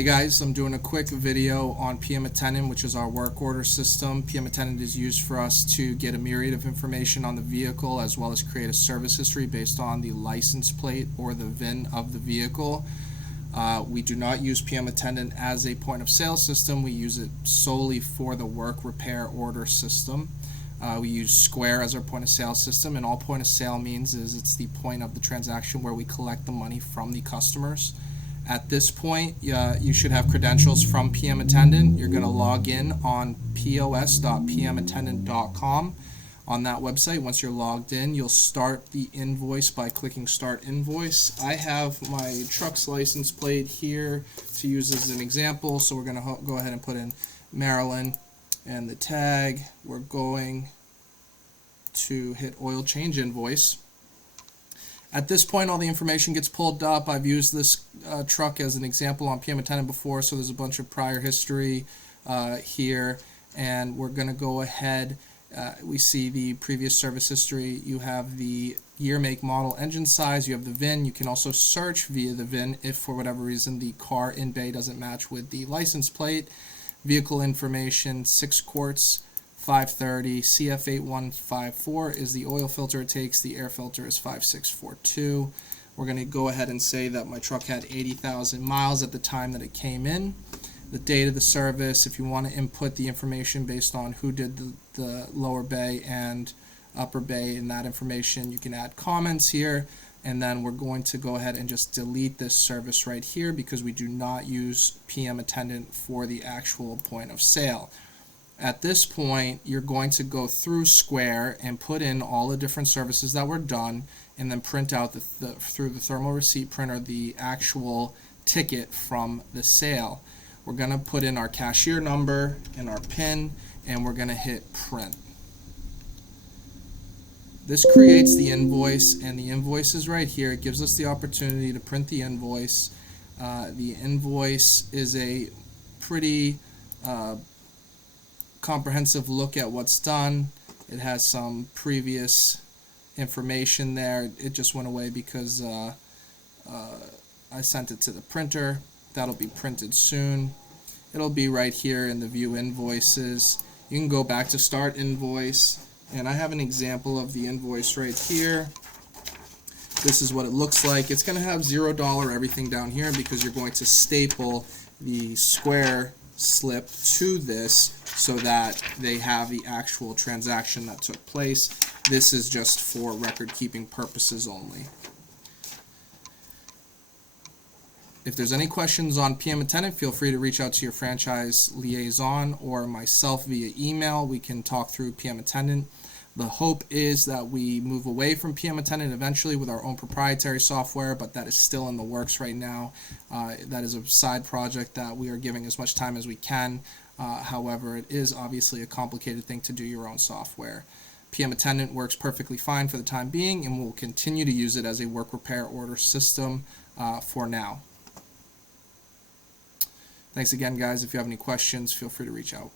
Hey guys, I'm doing a quick video on PM Attendant, which is our work order system. PM Attendant is used for us to get a myriad of information on the vehicle as well as create a service history based on the license plate or the VIN of the vehicle. We do not use PM Attendant as a point of sale system. We use it solely for the work repair order system. We use Square as our point of sale system, and all point of sale means is it's the point of the transaction where we collect the money from the customers. At this point, you should have credentials from PM Attendant. You're going to log in on pos.pmattendant.com. On that website, once you're logged in, you'll start the invoice by clicking Start Invoice. I have my truck's license plate here to use as an example, so we're going to go ahead and put in Maryland, and the tag, we're going to hit Oil Change Invoice. At this point, all the information gets pulled up. I've used this truck as an example on PM Attendant before, so there's a bunch of prior history here, and we're going to go ahead. We see the previous service history. You have the year, make, model, engine size. You have the VIN. You can also search via the VIN if for whatever reason the car in bay doesn't match with the license plate. Vehicle information, 6 quarts, 530, CF8154 is the oil filter it takes, the air filter is 5642. We're going to go ahead and say that my truck had 80,000 miles at the time that it came in. The date of the service, if you want to input the information based on who did the lower bay and upper bay in that information, you can add comments here, and then we're going to go ahead and just delete this service right here because we do not use PM Attendant for the actual point of sale. At this point, you're going to go through Square and put in all the different services that were done, and then print out through the thermal receipt printer the actual ticket from the sale. We're going to put in our cashier number and our PIN, and we're going to hit print. This creates the invoice, and the invoice is right here. It gives us the opportunity to print the invoice. The invoice is a pretty comprehensive look at what's done. It has some previous information there. It just went away because I sent it to the printer. That'll be printed soon. It'll be right here in the view invoices. You can go back to start invoice, and I have an example of the invoice right here. This is what it looks like. It's going to have $0 everything down here because you're going to staple the Square slip to this so that they have the actual transaction that took place. This is just for record keeping purposes only. If there's any questions on PM Attendant, feel free to reach out to your franchise liaison or myself via email. We can talk through PM Attendant. The hope is that we move away from PM Attendant eventually with our own proprietary software, but that is still in the works right now. That is a side project that we are giving as much time as we can. However, it is obviously a complicated thing to do your own software. PM Attendant works perfectly fine for the time being, and we'll continue to use it as a work repair order system for now. Thanks again, guys. If you have any questions, feel free to reach out.